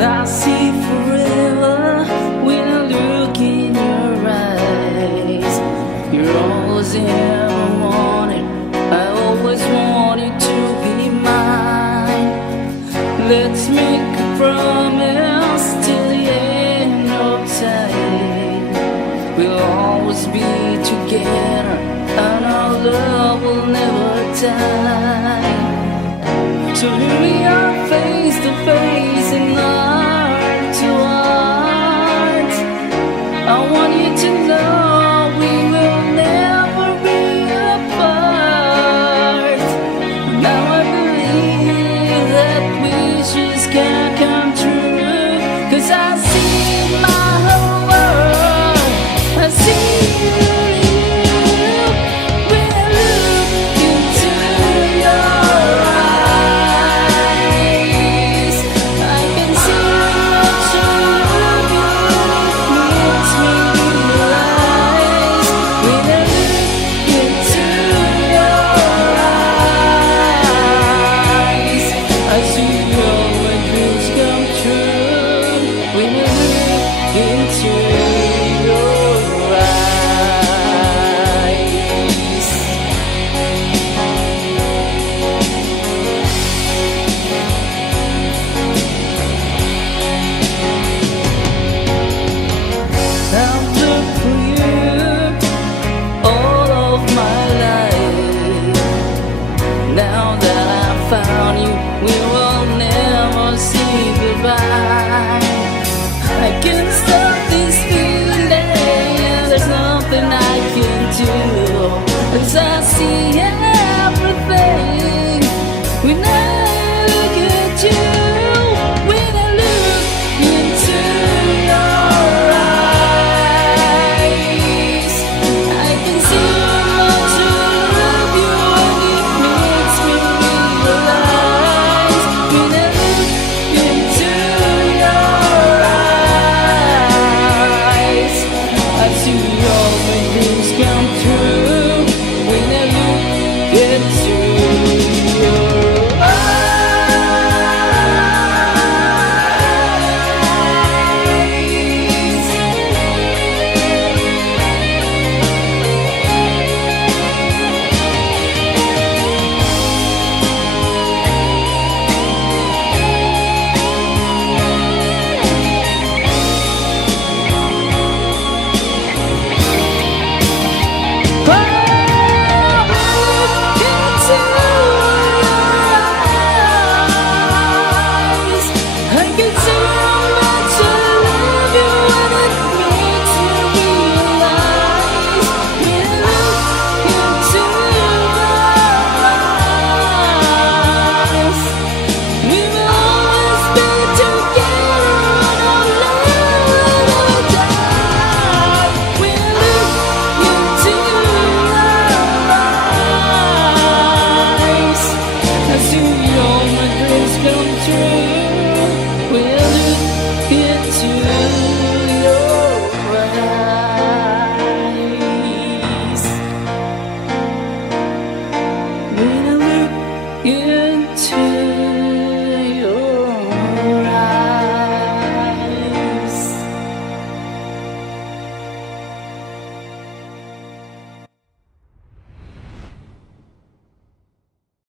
I see forever when I look in your eyes. You're always ever wanted, I always wanted to be mine. Let's make a promise till the end of time. We'll always be together and our love will never die. So here we are.